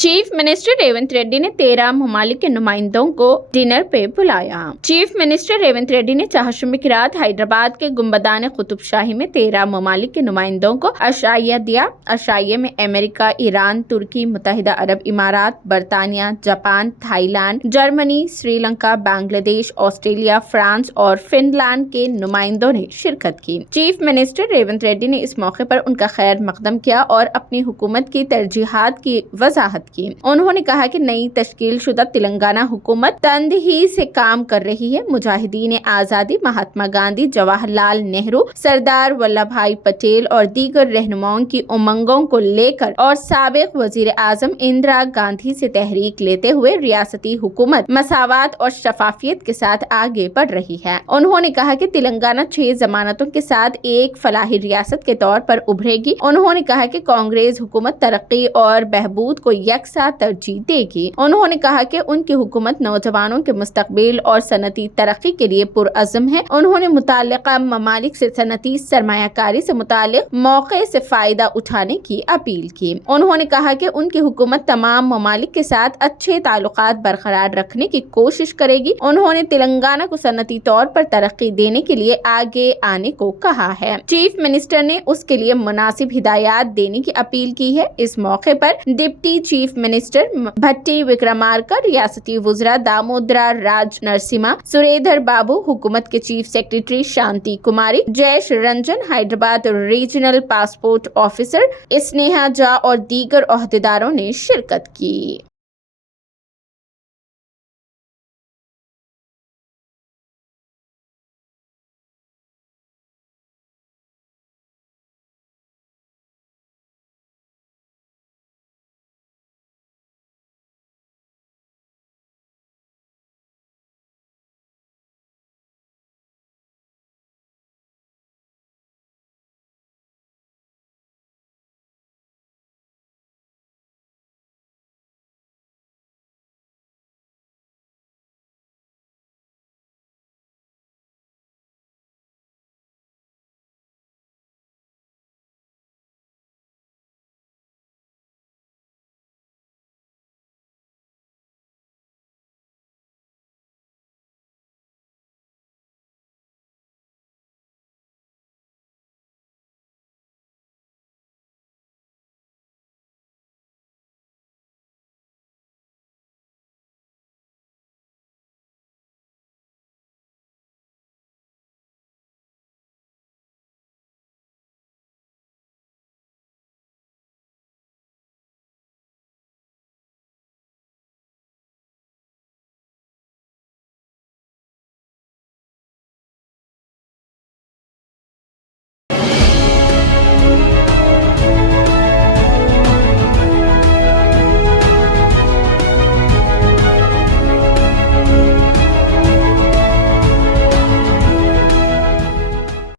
Chief minister Revanth Reddy ने 13 ममालिक के नुमाइंदों को डिनर पे बुलाया। चीफ मिनिस्टर रेवंत रेड्डी ने चाहशुमे की रात हैदराबाद के गुंबदान कुतुब शाही में 13 ममालिक के नुमाइंदों को अशाइया दिया। अशाइये में अमेरिका, ईरान, तुर्की, मुत्तहिदा अरब इमारात, बरतानिया, Japan, Thailand, Germany, Sri Lanka, Bangladesh, Australia, France और फिनलैंड के नुमाइंदों ने शिरकत की। चीफ मिनिस्टर रेवंत रेड्डी ने इस मौके पर उनका खैर मकदम किया और अपनी हुकूमत की तरजीहात की वजाहत की। उन्होंने कहा कि नई तश्कील शुदा तेलंगाना हुकूमत तंदही से काम कर रही है। मुजाहिदीन आजादी, महात्मा गांधी, जवाहरलाल नेहरू, सरदार वल्लभ भाई पटेल और दीगर रहनुमाओं की उमंगों को लेकर और साबिक वजीर आजम इंदिरा गांधी से तहरीक लेते हुए रियासती हुकूमत मसावत और शफाफियत के साथ आगे बढ़ रही है। उन्होंने कहा कि तेलंगाना 6 जमानतों के साथ एक फलाही रियासत के तौर पर उभरेगी। उन्होंने कहा कि कांग्रेस हुकूमत तरक्की और बहबूद को यकसा तरजीह देगी। उन्होंने कहा कि उनकी हुकूमत नौजवानों के मुस्तकबिल और सनती तरक्की के लिए पुरअज़्म है। उन्होंने मुताल्लिका ममालिक से सनती सरमायाकारी से मुतालिक मौके से फायदा उठाने की अपील की। उन्होंने कहा कि उनकी हुकूमत तमाम ममालिक के साथ अच्छे ताल्लुकात बरकरार रखने की कोशिश करेगी। उन्होंने तेलंगाना को सनती तौर पर तरक्की देने के लिए आगे आने को कहा है। चीफ मिनिस्टर ने उसके लिए मुनासिब हिदायत देने की अपील की है। इस मौके पर deputy chief minister Bhatti Vikramarka, रियासती वज़रा दामोदरा राज नरसिम्हा, सुरेंद्र बाबू, हुकूमत के chief secretary Shanti Kumari, Jayesh Ranjan, Hyderabad regional passport officer Sneha Jha और दीगर ओहदेदारों ने शिरकत की।